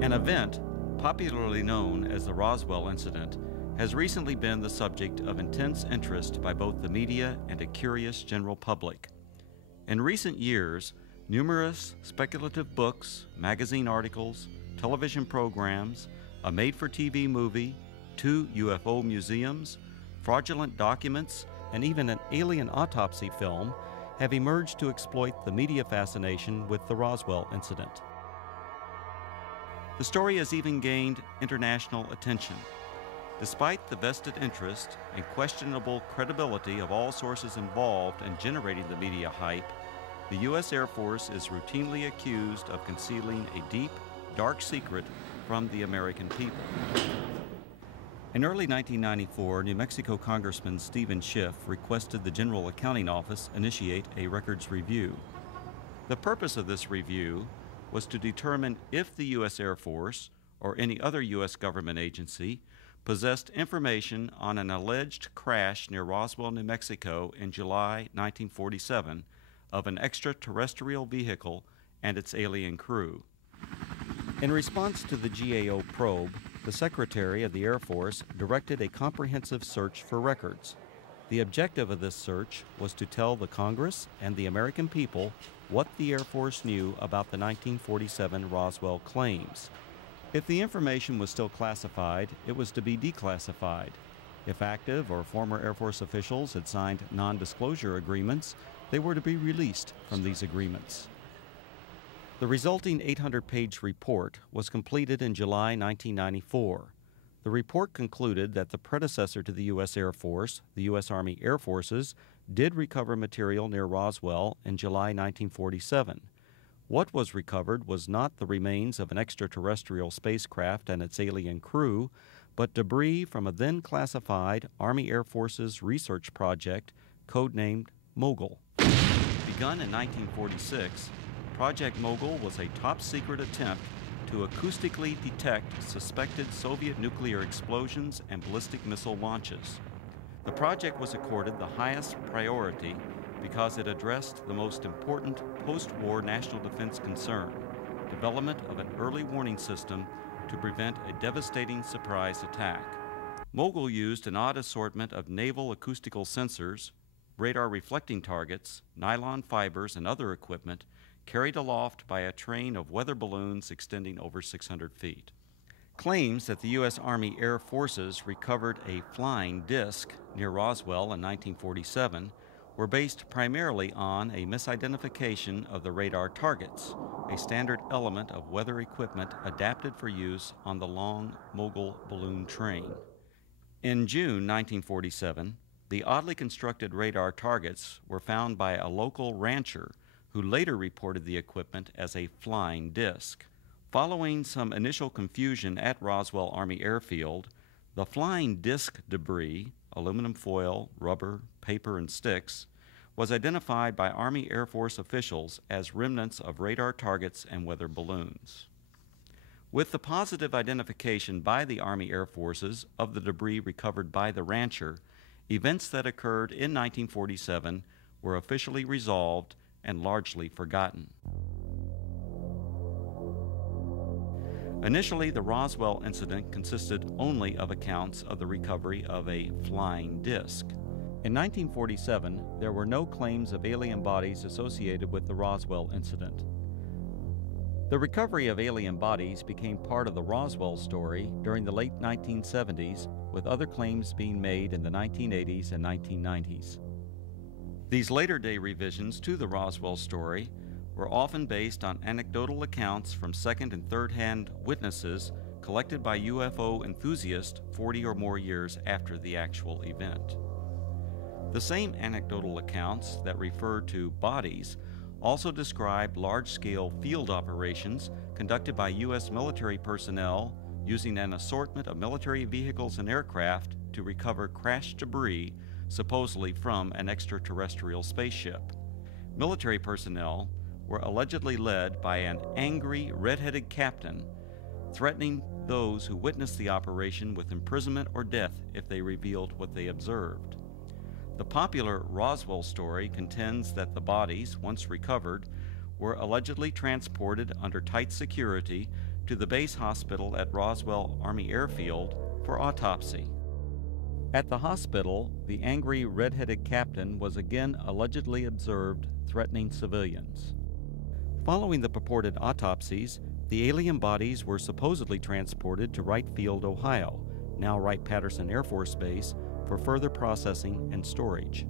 An event, popularly known as the Roswell incident, has recently been the subject of intense interest by both the media and a curious general public. In recent years, numerous speculative books, magazine articles, television programs, a made-for-TV movie, 2 UFO museums, fraudulent documents, and even an alien autopsy film have emerged to exploit the media fascination with the Roswell incident. The story has even gained international attention. Despite the vested interest and questionable credibility of all sources involved in generating the media hype, the U.S. Air Force is routinely accused of concealing a deep, dark secret from the American people. In early 1994, New Mexico Congressman Stephen Schiff requested the General Accounting Office initiate a records review. The purpose of this review was to determine if the U.S. Air Force or any other U.S. government agency possessed information on an alleged crash near Roswell, New Mexico in July 1947 of an extraterrestrial vehicle and its alien crew. In response to the GAO probe, the Secretary of the Air Force directed a comprehensive search for records. The objective of this search was to tell the Congress and the American people what the Air Force knew about the 1947 Roswell claims. If the information was still classified, it was to be declassified. If active or former Air Force officials had signed non-disclosure agreements, they were to be released from these agreements. The resulting 800-page report was completed in July 1994. The report concluded that the predecessor to the U.S. Air Force, the U.S. Army Air Forces, did recover material near Roswell in July 1947. What was recovered was not the remains of an extraterrestrial spacecraft and its alien crew, but debris from a then-classified Army Air Forces research project codenamed Mogul. Begun in 1946, Project Mogul was a top-secret attempt to acoustically detect suspected Soviet nuclear explosions and ballistic missile launches. The project was accorded the highest priority because it addressed the most important post-war national defense concern, development of an early warning system to prevent a devastating surprise attack. Mogul used an odd assortment of naval acoustical sensors, radar reflecting targets, nylon fibers, and other equipment carried aloft by a train of weather balloons extending over 600 feet. Claims that the U.S. Army Air Forces recovered a flying disc near Roswell in 1947 were based primarily on a misidentification of the radar targets, a standard element of weather equipment adapted for use on the long Mogul balloon train. In June 1947, the oddly constructed radar targets were found by a local rancher who later reported the equipment as a flying disc. Following some initial confusion at Roswell Army Airfield, the flying disc debris, aluminum foil, rubber, paper, and sticks, was identified by Army Air Force officials as remnants of radar targets and weather balloons. With the positive identification by the Army Air Forces of the debris recovered by the rancher, events that occurred in 1947 were officially resolved and largely forgotten. Initially, the Roswell incident consisted only of accounts of the recovery of a flying disc. In 1947, there were no claims of alien bodies associated with the Roswell incident. The recovery of alien bodies became part of the Roswell story during the late 1970s, with other claims being made in the 1980s and 1990s. These later-day revisions to the Roswell story were often based on anecdotal accounts from second- and third-hand witnesses collected by UFO enthusiasts 40 or more years after the actual event. The same anecdotal accounts that refer to bodies also describe large-scale field operations conducted by U.S. military personnel using an assortment of military vehicles and aircraft to recover crashed debris supposedly from an extraterrestrial spaceship. Military personnel were allegedly led by an angry, red-headed captain, threatening those who witnessed the operation with imprisonment or death if they revealed what they observed. The popular Roswell story contends that the bodies, once recovered, were allegedly transported under tight security to the base hospital at Roswell Army Airfield for autopsy. At the hospital, the angry red-headed captain was again allegedly observed threatening civilians. Following the purported autopsies, the alien bodies were supposedly transported to Wright Field, Ohio, now Wright-Patterson Air Force Base, for further processing and storage.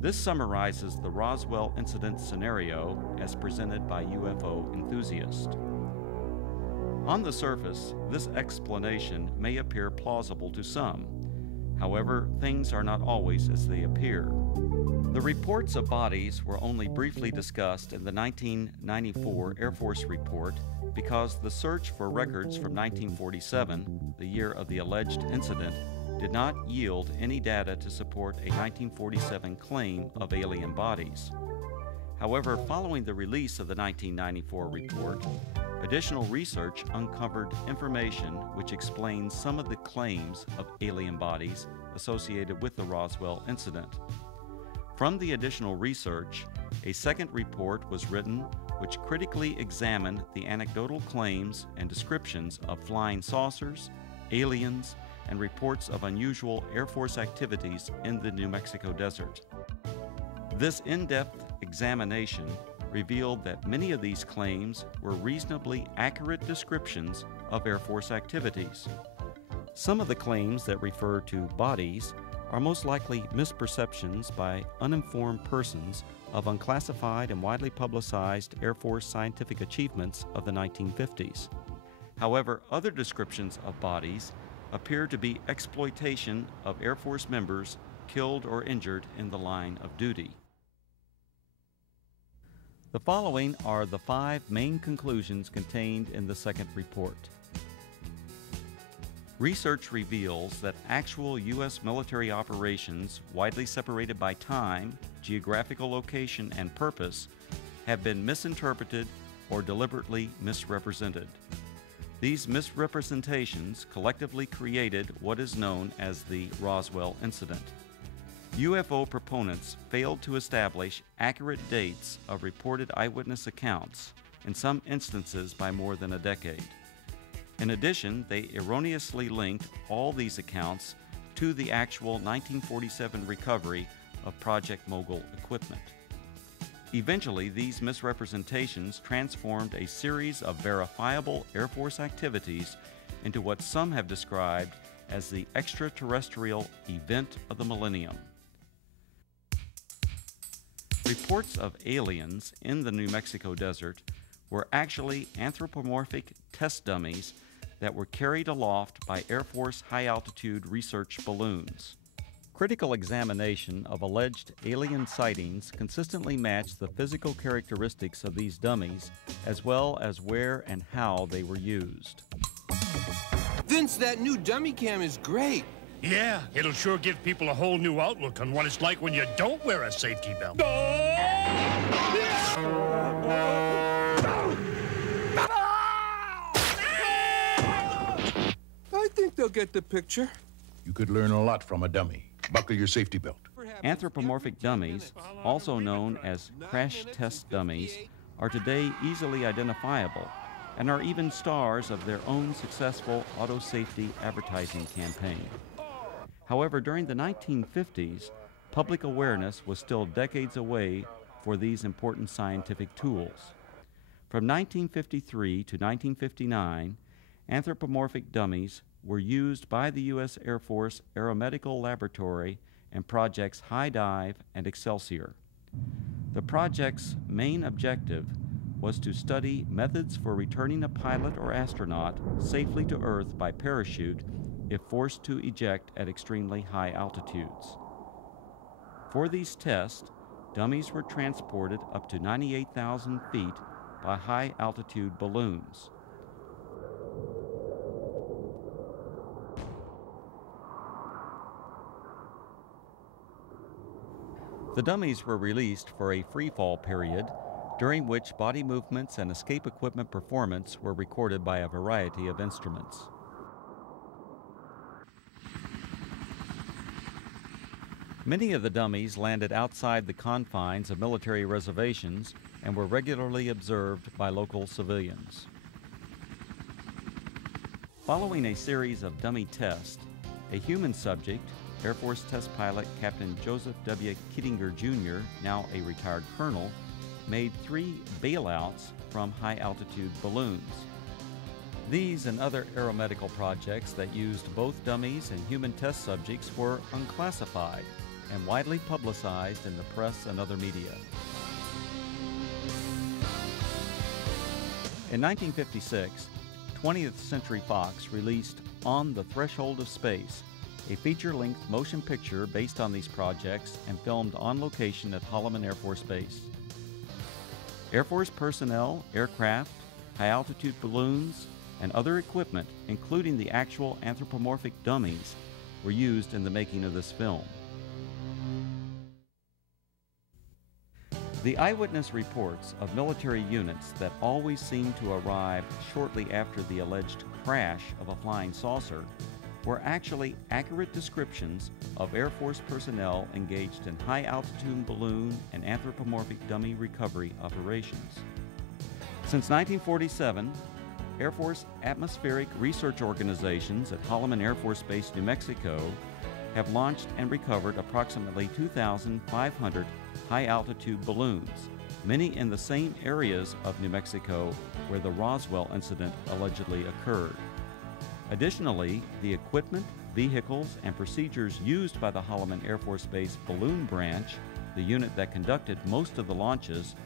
This summarizes the Roswell incident scenario as presented by UFO enthusiasts. On the surface, this explanation may appear plausible to some. However, things are not always as they appear. The reports of bodies were only briefly discussed in the 1994 Air Force report because the search for records from 1947, the year of the alleged incident, did not yield any data to support a 1947 claim of alien bodies. However, following the release of the 1994 report, additional research uncovered information which explains some of the claims of alien bodies associated with the Roswell incident. From the additional research, a second report was written which critically examined the anecdotal claims and descriptions of flying saucers, aliens, and reports of unusual Air Force activities in the New Mexico desert. This in-depth examination revealed that many of these claims were reasonably accurate descriptions of Air Force activities. Some of the claims that refer to bodies are most likely misperceptions by uninformed persons of unclassified and widely publicized Air Force scientific achievements of the 1950s. However, other descriptions of bodies appear to be exploitation of Air Force members killed or injured in the line of duty. The following are the 5 main conclusions contained in the second report. Research reveals that actual U.S. military operations, widely separated by time, geographical location, and purpose, have been misinterpreted or deliberately misrepresented. These misrepresentations collectively created what is known as the Roswell incident. UFO proponents failed to establish accurate dates of reported eyewitness accounts, in some instances by more than a decade. In addition, they erroneously linked all these accounts to the actual 1947 recovery of Project Mogul equipment. Eventually, these misrepresentations transformed a series of verifiable Air Force activities into what some have described as the extraterrestrial event of the millennium. Reports of aliens in the New Mexico desert were actually anthropomorphic test dummies that were carried aloft by Air Force high-altitude research balloons. Critical examination of alleged alien sightings consistently matched the physical characteristics of these dummies, as well as where and how they were used. Vince, that new dummy cam is great. Yeah, it'll sure give people a whole new outlook on what it's like when you don't wear a safety belt. I think they'll get the picture. You could learn a lot from a dummy. Buckle your safety belt. Anthropomorphic dummies, also known as crash test dummies, are today easily identifiable and are even stars of their own successful auto safety advertising campaign. However, during the 1950s, public awareness was still decades away for these important scientific tools. From 1953 to 1959, anthropomorphic dummies were used by the U.S. Air Force Aeromedical Laboratory and Projects High Dive and Excelsior. The project's main objective was to study methods for returning a pilot or astronaut safely to Earth by parachute if forced to eject at extremely high altitudes. For these tests, dummies were transported up to 98,000 feet by high-altitude balloons. The dummies were released for a free-fall period, during which body movements and escape equipment performance were recorded by a variety of instruments. Many of the dummies landed outside the confines of military reservations and were regularly observed by local civilians. Following a series of dummy tests, a human subject, Air Force test pilot Captain Joseph W. Kittinger Jr., now a retired colonel, made 3 bailouts from high-altitude balloons. These and other aeromedical projects that used both dummies and human test subjects were unclassified and widely publicized in the press and other media. In 1956, 20th Century Fox released On the Threshold of Space, a feature-length motion picture based on these projects and filmed on location at Holloman Air Force Base. Air Force personnel, aircraft, high-altitude balloons, and other equipment, including the actual anthropomorphic dummies, were used in the making of this film. The eyewitness reports of military units that always seemed to arrive shortly after the alleged crash of a flying saucer were actually accurate descriptions of Air Force personnel engaged in high-altitude balloon and anthropomorphic dummy recovery operations. Since 1947, Air Force atmospheric research organizations at Holloman Air Force Base, New Mexico, have launched and recovered approximately 2,500 high-altitude balloons, many in the same areas of New Mexico where the Roswell incident allegedly occurred. Additionally, the equipment, vehicles, and procedures used by the Holloman Air Force Base Balloon Branch, the unit that conducted most of the launches,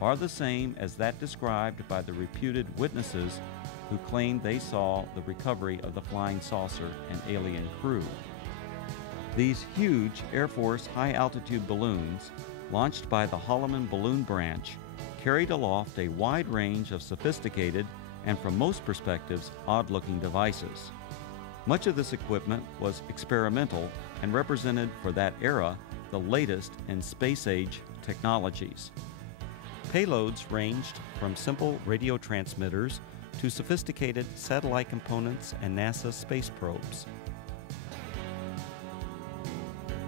are the same as that described by the reputed witnesses who claimed they saw the recovery of the flying saucer and alien crew. These huge Air Force high-altitude balloons, launched by the Holloman Balloon Branch, carried aloft a wide range of sophisticated and, from most perspectives, odd-looking devices. Much of this equipment was experimental and represented, for that era, the latest in space-age technologies. Payloads ranged from simple radio transmitters to sophisticated satellite components and NASA space probes.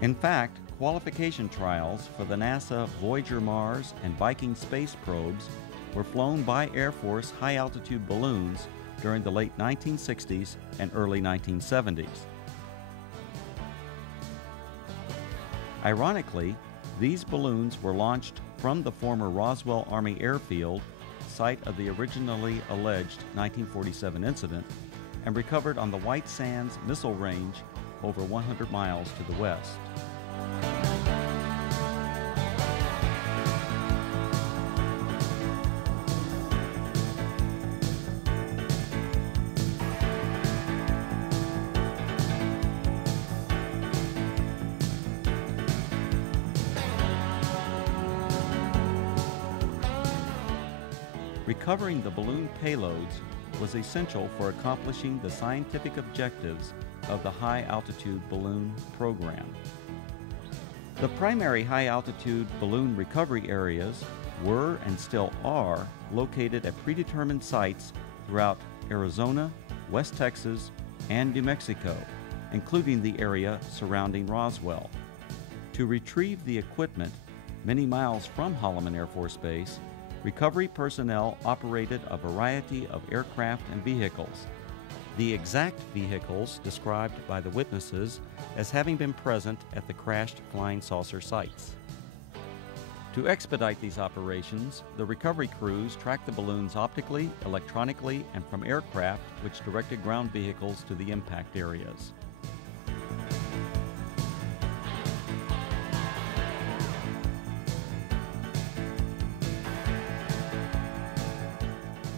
In fact, qualification trials for the NASA Voyager Mars and Viking space probes were flown by Air Force high-altitude balloons during the late 1960s and early 1970s. Ironically, these balloons were launched from the former Roswell Army Airfield, site of the originally alleged 1947 incident, and recovered on the White Sands Missile Range over 100 miles to the west. Recovering the balloon payloads was essential for accomplishing the scientific objectives of the high-altitude balloon program. The primary high-altitude balloon recovery areas were and still are located at predetermined sites throughout Arizona, West Texas, and New Mexico, including the area surrounding Roswell. To retrieve the equipment many miles from Holloman Air Force Base, recovery personnel operated a variety of aircraft and vehicles. The exact vehicles described by the witnesses as having been present at the crashed flying saucer sites. To expedite these operations, the recovery crews tracked the balloons optically, electronically, and from aircraft which directed ground vehicles to the impact areas.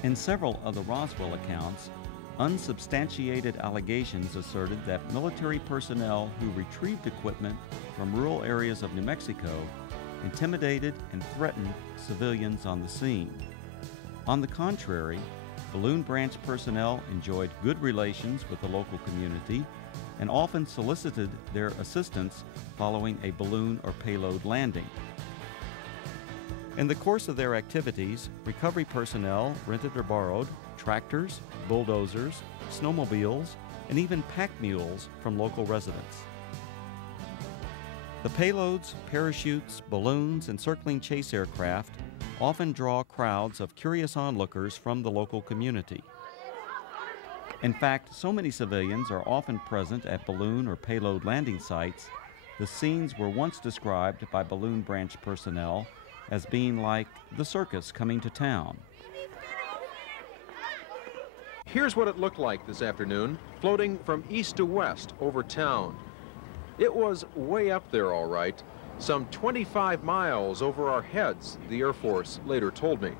In several of the Roswell accounts, unsubstantiated allegations asserted that military personnel who retrieved equipment from rural areas of New Mexico intimidated and threatened civilians on the scene. On the contrary, Balloon Branch personnel enjoyed good relations with the local community and often solicited their assistance following a balloon or payload landing. In the course of their activities, recovery personnel rented or borrowed tractors, bulldozers, snowmobiles, and even pack mules from local residents. The payloads, parachutes, balloons, and circling chase aircraft often draw crowds of curious onlookers from the local community. In fact, so many civilians are often present at balloon or payload landing sites, the scenes were once described by balloon branch personnel as being like the circus coming to town. Here's what it looked like this afternoon, floating from east to west over town. It was way up there, all right, some 25 miles over our heads, the Air Force later told me.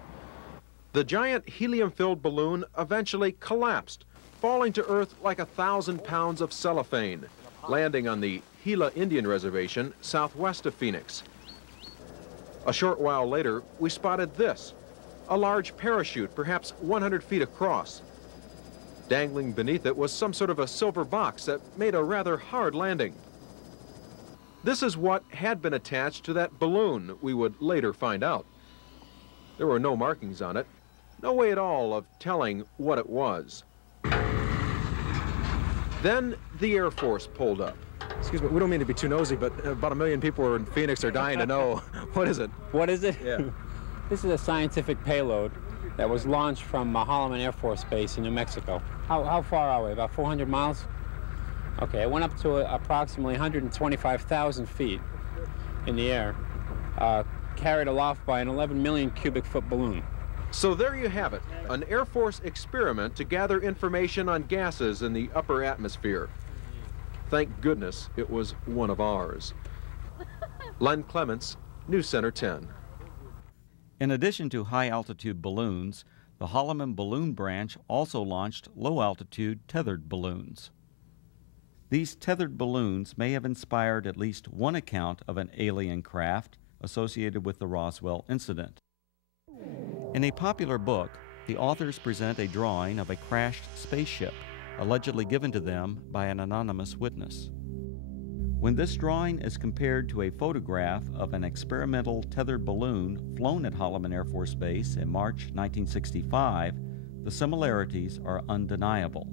The giant helium-filled balloon eventually collapsed, falling to Earth like 1,000 pounds of cellophane, landing on the Gila Indian Reservation southwest of Phoenix. A short while later, we spotted this, a large parachute, perhaps 100 feet across. Dangling beneath it was some sort of a silver box that made a rather hard landing. This is what had been attached to that balloon, we would later find out. There were no markings on it, no way at all of telling what it was. Then the Air Force pulled up. Excuse me, we don't mean to be too nosy, but about 1 million people in Phoenix are dying to know. What is it? What is it? Yeah. This is a scientific payload that was launched from Holloman Air Force Base in New Mexico. How far are we? About 400 miles? Okay, it went up to approximately 125,000 feet in the air, carried aloft by an 11 million cubic foot balloon. So there you have it, an Air Force experiment to gather information on gases in the upper atmosphere. Thank goodness it was one of ours. Len Clements, News Center 10. In addition to high-altitude balloons, the Holloman Balloon Branch also launched low-altitude tethered balloons. These tethered balloons may have inspired at least one account of an alien craft associated with the Roswell incident. In a popular book, the authors present a drawing of a crashed spaceship, allegedly given to them by an anonymous witness. When this drawing is compared to a photograph of an experimental tethered balloon flown at Holloman Air Force Base in March 1965, the similarities are undeniable.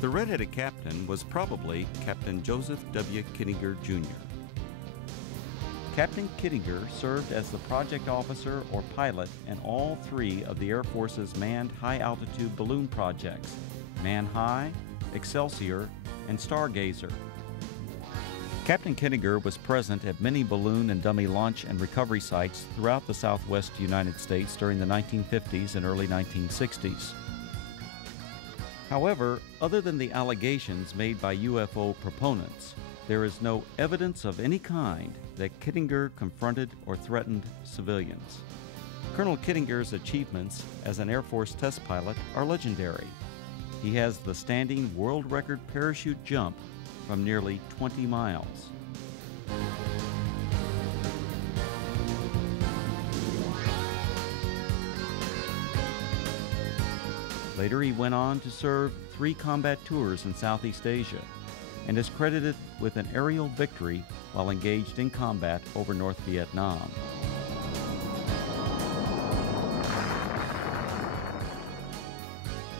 The red-headed captain was probably Captain Joseph W. Kittinger, Jr. Captain Kittinger served as the project officer or pilot in all three of the Air Force's manned high-altitude balloon projects, Man High, Excelsior, and Stargazer. Captain Kittinger was present at many balloon and dummy launch and recovery sites throughout the southwest United States during the 1950s and early 1960s. However, other than the allegations made by UFO proponents, there is no evidence of any kind that Kittinger confronted or threatened civilians. Colonel Kittinger's achievements as an Air Force test pilot are legendary. He has the standing world record parachute jump from nearly 20 miles. Later, he went on to serve 3 combat tours in Southeast Asia and is credited with an aerial victory while engaged in combat over North Vietnam.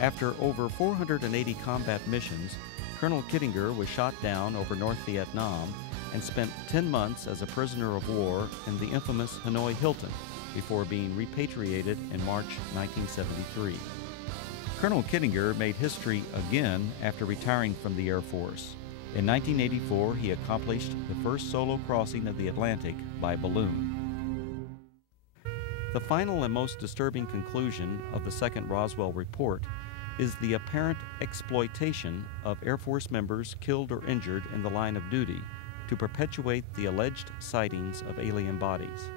After over 480 combat missions, Colonel Kittinger was shot down over North Vietnam and spent 10 months as a prisoner of war in the infamous Hanoi Hilton before being repatriated in March 1973. Colonel Kittinger made history again after retiring from the Air Force. In 1984, he accomplished the first solo crossing of the Atlantic by balloon. The final and most disturbing conclusion of the second Roswell report is the apparent exploitation of Air Force members killed or injured in the line of duty to perpetuate the alleged sightings of alien bodies.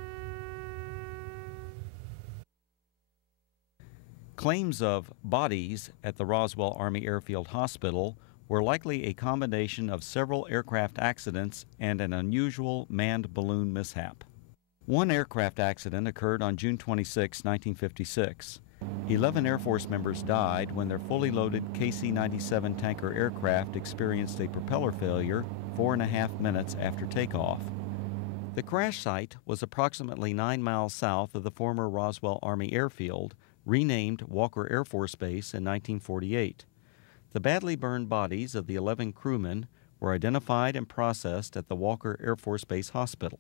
Claims of bodies at the Roswell Army Airfield Hospital were likely a combination of several aircraft accidents and an unusual manned balloon mishap. One aircraft accident occurred on June 26, 1956. 11 Air Force members died when their fully loaded KC-97 tanker aircraft experienced a propeller failure 4.5 minutes after takeoff. The crash site was approximately 9 miles south of the former Roswell Army Airfield, renamed Walker Air Force Base in 1948. The badly burned bodies of the 11 crewmen were identified and processed at the Walker Air Force Base Hospital.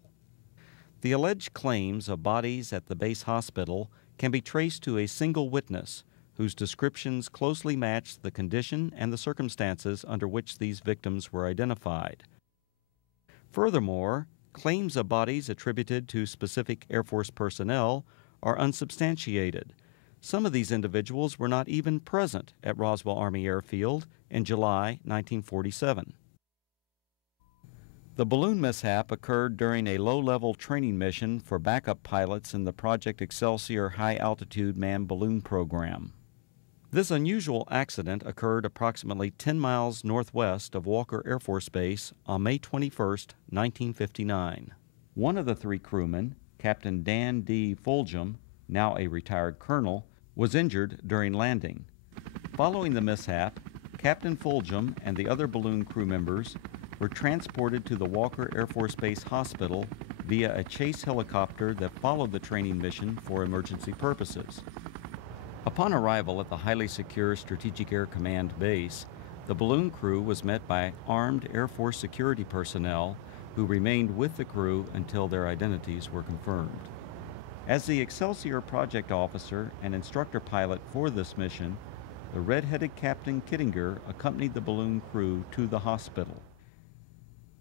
The alleged claims of bodies at the base hospital can be traced to a single witness whose descriptions closely matched the condition and the circumstances under which these victims were identified. Furthermore, claims of bodies attributed to specific Air Force personnel are unsubstantiated. Some of these individuals were not even present at Roswell Army Airfield in July 1947. The balloon mishap occurred during a low-level training mission for backup pilots in the Project Excelsior high-altitude manned balloon program. This unusual accident occurred approximately 10 miles northwest of Walker Air Force Base on May 21, 1959. One of the three crewmen, Captain Dan D. Fulgham, now a retired colonel, was injured during landing. Following the mishap, Captain Fulgham and the other balloon crew members were transported to the Walker Air Force Base Hospital via a chase helicopter that followed the training mission for emergency purposes. Upon arrival at the highly secure Strategic Air Command base, the balloon crew was met by armed Air Force security personnel who remained with the crew until their identities were confirmed. As the Excelsior project officer and instructor pilot for this mission, the red-headed Captain Kittinger accompanied the balloon crew to the hospital.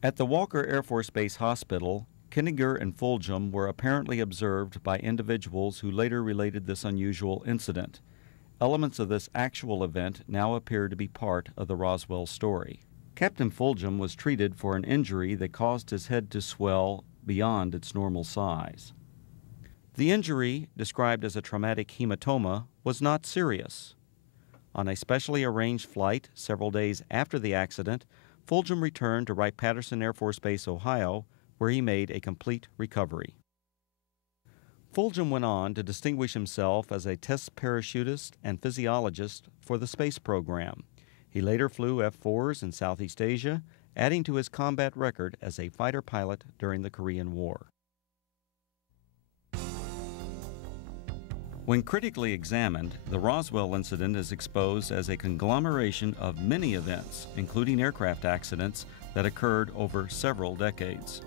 At the Walker Air Force Base Hospital, Kittinger and Fulgham were apparently observed by individuals who later related this unusual incident. Elements of this actual event now appear to be part of the Roswell story. Captain Fulgham was treated for an injury that caused his head to swell beyond its normal size. The injury, described as a traumatic hematoma, was not serious. On a specially arranged flight several days after the accident, Fulgham returned to Wright-Patterson Air Force Base, Ohio, where he made a complete recovery. Fulgham went on to distinguish himself as a test parachutist and physiologist for the space program. He later flew F-4s in Southeast Asia, adding to his combat record as a fighter pilot during the Korean War. When critically examined, the Roswell incident is exposed as a conglomeration of many events, including aircraft accidents that occurred over several decades.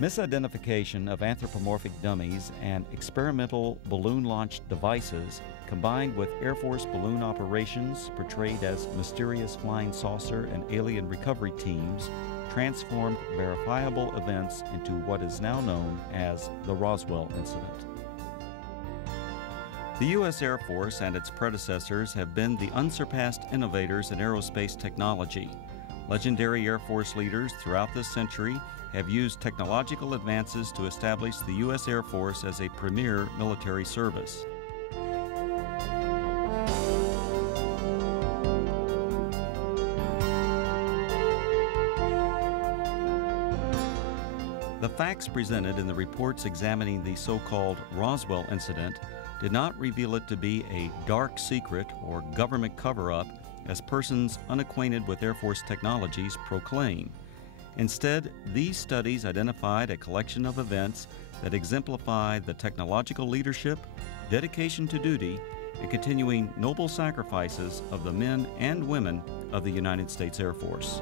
Misidentification of anthropomorphic dummies and experimental balloon-launched devices, combined with Air Force balloon operations portrayed as mysterious flying saucer and alien recovery teams, transformed verifiable events into what is now known as the Roswell incident. The U.S. Air Force and its predecessors have been the unsurpassed innovators in aerospace technology. Legendary Air Force leaders throughout this century have used technological advances to establish the U.S. Air Force as a premier military service. The facts presented in the reports examining the so-called Roswell incident did not reveal it to be a dark secret or government cover-up as persons unacquainted with Air Force technologies proclaim. Instead, these studies identified a collection of events that exemplify the technological leadership, dedication to duty, and continuing noble sacrifices of the men and women of the United States Air Force.